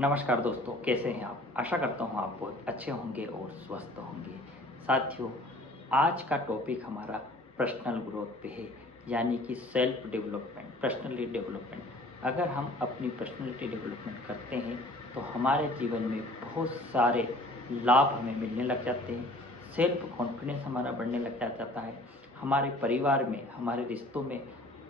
नमस्कार दोस्तों, कैसे हैं आप? आशा करता हूँ आप बहुत अच्छे होंगे और स्वस्थ होंगे। साथियों, आज का टॉपिक हमारा पर्सनल ग्रोथ पे है, यानी कि सेल्फ डेवलपमेंट, पर्सनली डेवलपमेंट। अगर हम अपनी पर्सनैलिटी डेवलपमेंट करते हैं, तो हमारे जीवन में बहुत सारे लाभ हमें मिलने लग जाते हैं। सेल्फ कॉन्फिडेंस हमारा बढ़ने लग जाता है। हमारे परिवार में, हमारे रिश्तों में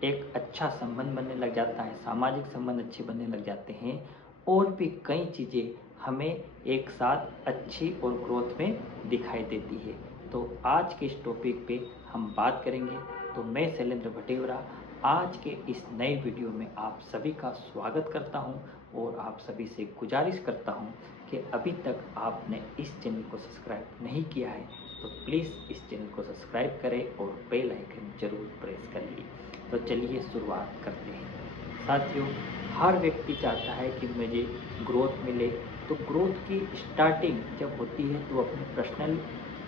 एक अच्छा संबंध बनने लग जाता है, सामाजिक संबंध अच्छे बनने लग जाते हैं और भी कई चीज़ें हमें एक साथ अच्छी और ग्रोथ में दिखाई देती है। तो आज के इस टॉपिक पे हम बात करेंगे। तो मैं शैलेंद्र भटेवरा आज के इस नए वीडियो में आप सभी का स्वागत करता हूं और आप सभी से गुजारिश करता हूं कि अभी तक आपने इस चैनल को सब्सक्राइब नहीं किया है तो प्लीज़ इस चैनल को सब्सक्राइब करें और बेल आइकन जरूर प्रेस कर लीजिए। तो चलिए शुरुआत करते हैं। साथियों, हर व्यक्ति चाहता है कि मुझे ग्रोथ मिले। तो ग्रोथ की स्टार्टिंग जब होती है तो अपने पर्सनल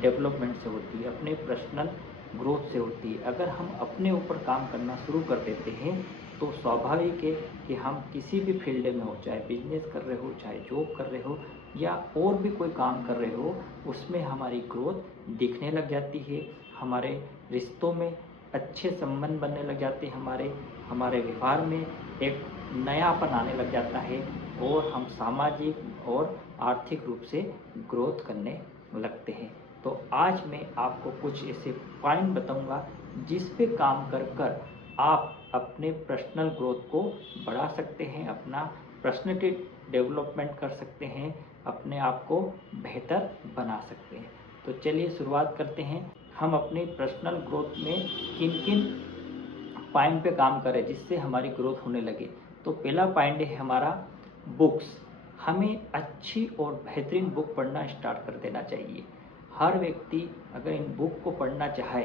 डेवलपमेंट से होती है, अपने पर्सनल ग्रोथ से होती है। अगर हम अपने ऊपर काम करना शुरू कर देते हैं तो स्वाभाविक है कि हम किसी भी फील्ड में हो, चाहे बिजनेस कर रहे हो, चाहे जॉब कर रहे हो या और भी कोई काम कर रहे हो, उसमें हमारी ग्रोथ दिखने लग जाती है। हमारे रिश्तों में अच्छे संबंध बनने लग जाते हैं, हमारे व्यवहार में एक नयापन आने लग जाता है और हम सामाजिक और आर्थिक रूप से ग्रोथ करने लगते हैं। तो आज मैं आपको कुछ ऐसे पॉइंट बताऊंगा जिस पे काम कर कर आप अपने पर्सनल ग्रोथ को बढ़ा सकते हैं, अपना पर्सनैलिटी डेवलपमेंट कर सकते हैं, अपने आप को बेहतर बना सकते हैं। तो चलिए शुरुआत करते हैं। हम अपनी पर्सनल ग्रोथ में किन किन पॉइंट पे काम करें जिससे हमारी ग्रोथ होने लगे। तो पहला पॉइंट है हमारा बुक्स। हमें अच्छी और बेहतरीन बुक पढ़ना स्टार्ट कर देना चाहिए। हर व्यक्ति अगर इन बुक को पढ़ना चाहे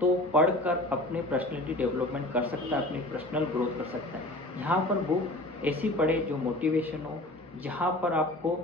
तो पढ़कर अपने पर्सनैलिटी डेवलपमेंट कर सकता है, अपनी पर्सनल ग्रोथ कर सकता है। यहाँ पर बुक ऐसी पढ़े जो मोटिवेशन हो, जहाँ पर आपको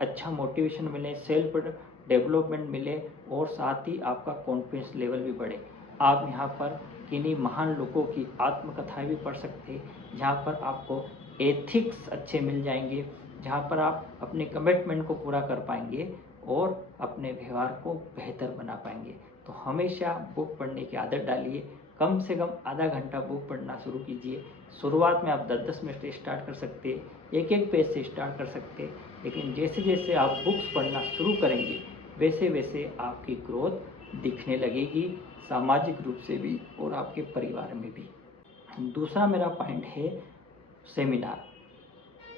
अच्छा मोटिवेशन मिले, सेल्फ डेवलपमेंट मिले और साथ ही आपका कॉन्फिडेंस लेवल भी बढ़े। आप यहाँ पर किन्हीं महान लोगों की आत्मकथाएं भी पढ़ सकते हैं, जहाँ पर आपको एथिक्स अच्छे मिल जाएंगे, जहाँ पर आप अपने कमिटमेंट को पूरा कर पाएंगे और अपने व्यवहार को बेहतर बना पाएंगे। तो हमेशा बुक पढ़ने की आदत डालिए। कम से कम आधा घंटा बुक पढ़ना शुरू कीजिए। शुरुआत में आप 10-10 मिनट से स्टार्ट कर सकते हैं, एक एक पेज से स्टार्ट कर सकते हैं, लेकिन जैसे जैसे आप बुक्स पढ़ना शुरू करेंगे वैसे वैसे आपकी ग्रोथ दिखने लगेगी, सामाजिक रूप से भी और आपके परिवार में भी। दूसरा मेरा पॉइंट है सेमिनार।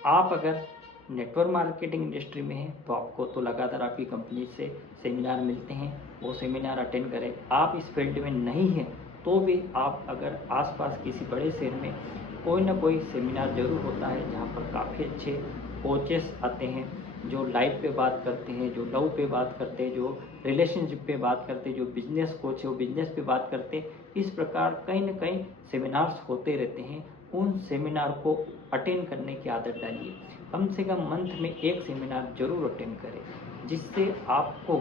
आप अगर नेटवर्क मार्केटिंग इंडस्ट्री में हैं तो आपको तो लगातार आपकी कंपनी से सेमिनार मिलते हैं, वो सेमिनार अटेंड करें। आप इस फील्ड में नहीं हैं तो भी आप अगर आसपास किसी बड़े शहर में कोई ना कोई सेमिनार जरूर होता है, जहाँ पर काफ़ी अच्छे कोचेस आते हैं जो लाइफ पे बात करते हैं, जो लव पे बात करते हैं, जो रिलेशनशिप पे बात करते हैं, जो बिजनेस कोच है वो बिजनेस पे बात करते हैं। इस प्रकार कहीं ना कहीं सेमिनार्स होते रहते हैं। उन सेमिनार को अटेंड करने की आदत डालिए। कम से कम मंथ में एक सेमिनार जरूर अटेंड करें, जिससे आपको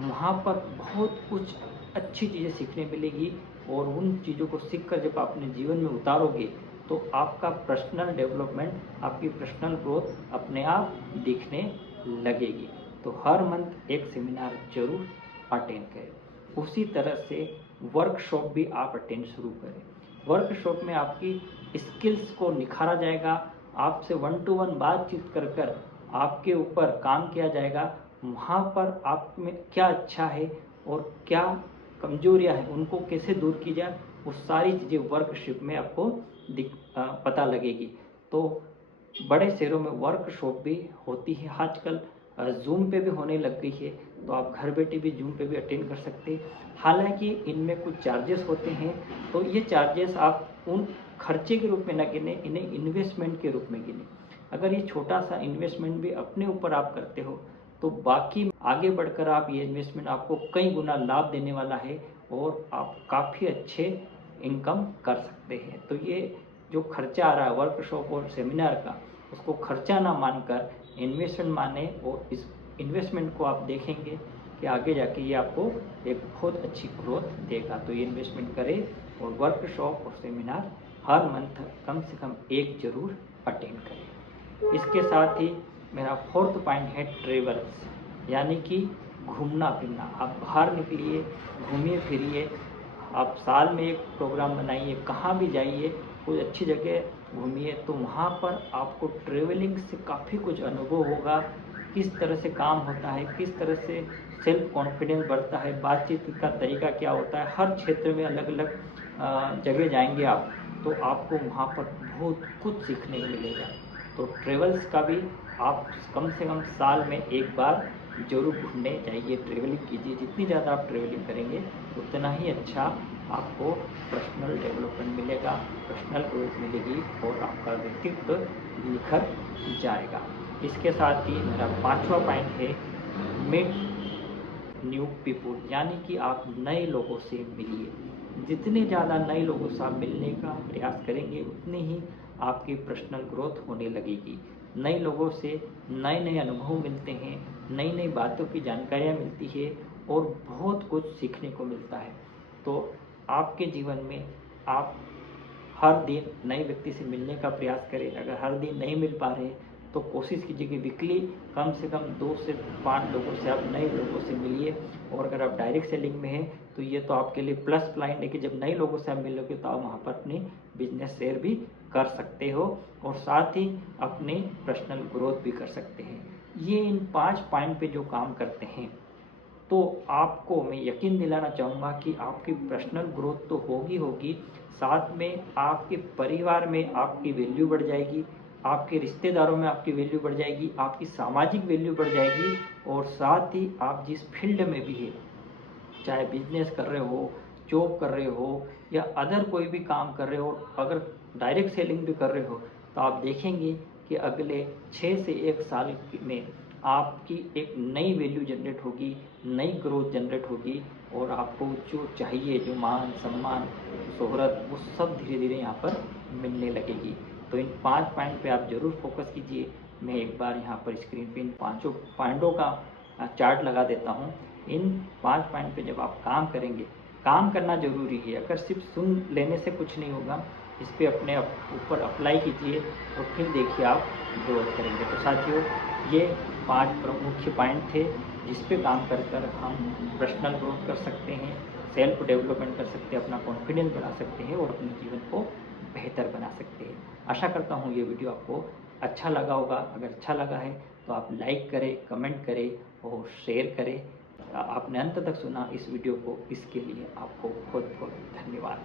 वहाँ पर बहुत कुछ अच्छी चीज़ें सीखने मिलेगी और उन चीज़ों को सीखकर जब आप अपने जीवन में उतारोगे तो आपका पर्सनल डेवलपमेंट, आपकी पर्सनल ग्रोथ अपने आप दिखने लगेगी। तो हर मंथ एक सेमिनार जरूर अटेंड करें। उसी तरह से वर्कशॉप भी आप अटेंड शुरू करें। वर्कशॉप में आपकी स्किल्स को निखारा जाएगा, आपसे 1 to 1 बातचीत कर कर आपके ऊपर काम किया जाएगा। वहाँ पर आप में क्या अच्छा है और क्या कमजोरियाँ हैं उनको कैसे दूर की जाए, वो सारी चीज़ें वर्कशॉप में आपको पता लगेगी। तो बड़े शहरों में वर्कशॉप भी होती है, आजकल जूम पे भी होने लग गई है, तो आप घर बैठे भी जूम पे भी अटेंड कर सकते हैं। हालांकि इनमें कुछ चार्जेस होते हैं, तो ये चार्जेस आप उन खर्चे के रूप में न गिने, इन्हें इन्वेस्टमेंट के रूप में गिने। अगर ये छोटा सा इन्वेस्टमेंट भी अपने ऊपर आप करते हो तो बाकी आगे बढ़कर आप ये इन्वेस्टमेंट आपको कई गुना लाभ देने वाला है और आप काफ़ी अच्छे इनकम कर सकते हैं। तो ये जो खर्चा आ रहा है वर्कशॉप और सेमिनार का, उसको खर्चा ना मानकर इन्वेस्टमेंट माने और इस इन्वेस्टमेंट को आप देखेंगे कि आगे जाके ये आपको एक बहुत अच्छी ग्रोथ देगा। तो ये इन्वेस्टमेंट करें और वर्कशॉप और सेमिनार हर मंथ कम से कम एक जरूर अटेंड करें। इसके साथ ही मेरा फोर्थ पॉइंट है ट्रेवल्स, यानी कि घूमना फिरना। आप बाहर निकलिए, घूमिए फिरिए, आप साल में एक प्रोग्राम बनाइए, कहाँ भी जाइए, कोई अच्छी जगह घूमिए, तो वहाँ पर आपको ट्रेवलिंग से काफ़ी कुछ अनुभव होगा, किस तरह से काम होता है, किस तरह से सेल्फ कॉन्फिडेंस बढ़ता है, बातचीत का तरीका क्या होता है। हर क्षेत्र में अलग अलग जगह जाएंगे आप, तो आपको वहाँ पर बहुत कुछ सीखने को मिलेगा। तो ट्रेवल्स का भी आप कम से कम साल में एक बार ज़रूर घूमने जाइए, ट्रेवलिंग कीजिए। जितनी ज़्यादा आप ट्रेवलिंग करेंगे उतना ही अच्छा आपको पर्सनल डेवलपमेंट मिलेगा, पर्सनल ग्रोथ मिलेगी और आपका व्यक्तित्व निखर जाएगा। इसके साथ ही मेरा पांचवा पॉइंट है मीट न्यू पीपुल, यानी कि आप नए लोगों से मिलिए। जितने ज़्यादा नए लोगों से आप मिलने का प्रयास करेंगे उतनी ही आपकी पर्सनल ग्रोथ होने लगेगी। नए लोगों से नए नए अनुभव मिलते हैं, नई नई बातों की जानकारियाँ मिलती है और बहुत कुछ सीखने को मिलता है। तो आपके जीवन में आप हर दिन नए व्यक्ति से मिलने का प्रयास करें। अगर हर दिन नहीं मिल पा रहे तो कोशिश कीजिए कि वीकली कम से कम 2 से 5 लोगों से आप नए लोगों से मिलिए। और अगर आप डायरेक्ट सेलिंग में हैं तो ये तो आपके लिए प्लस पॉइंट है कि जब नए लोगों से आप मिलोगे तो आप वहाँ पर अपनी बिजनेस शेयर भी कर सकते हो और साथ ही अपनी पर्सनल ग्रोथ भी कर सकते हैं। ये इन 5 पॉइंट पे जो काम करते हैं तो आपको मैं यकीन दिलाना चाहूँगा कि आपकी पर्सनल ग्रोथ तो होगी होगी, साथ में आपके परिवार में आपकी वैल्यू बढ़ जाएगी, आपके रिश्तेदारों में आपकी वैल्यू बढ़ जाएगी, आपकी सामाजिक वैल्यू बढ़ जाएगी और साथ ही आप जिस फील्ड में भी है, चाहे बिजनेस कर रहे हो, जॉब कर रहे हो या अदर कोई भी काम कर रहे हो, अगर डायरेक्ट सेलिंग भी कर रहे हो तो आप देखेंगे कि अगले 6 से 1 साल में आपकी एक नई वैल्यू जनरेट होगी, नई ग्रोथ जनरेट होगी और आपको जो चाहिए, जो मान सम्मान शोहरत, वो सब धीरे धीरे यहाँ पर मिलने लगेगी। तो इन 5 पॉइंट पे आप ज़रूर फोकस कीजिए। मैं एक बार यहाँ पर स्क्रीन पे इन पाँचों पॉइंटों का चार्ट लगा देता हूँ। इन 5 पॉइंट पे जब आप काम करेंगे, काम करना ज़रूरी है, अगर सिर्फ सुन लेने से कुछ नहीं होगा, इस पर अपने ऊपर अप्लाई कीजिए और फिर देखिए आप ग्रोथ करेंगे। तो साथियों, ये 5 मुख्य पॉइंट थे जिस पे काम कर कर हम पर्सनल ग्रोथ कर सकते हैं, सेल्फ डेवलपमेंट कर सकते हैं, अपना कॉन्फिडेंस बढ़ा सकते हैं और अपने जीवन को बेहतर बना सकते हैं। आशा करता हूँ ये वीडियो आपको अच्छा लगा होगा। अगर अच्छा लगा है तो आप लाइक करें, कमेंट करें और शेयर करें। आपने अंत तक सुना इस वीडियो को, इसके लिए आपको बहुत बहुत धन्यवाद।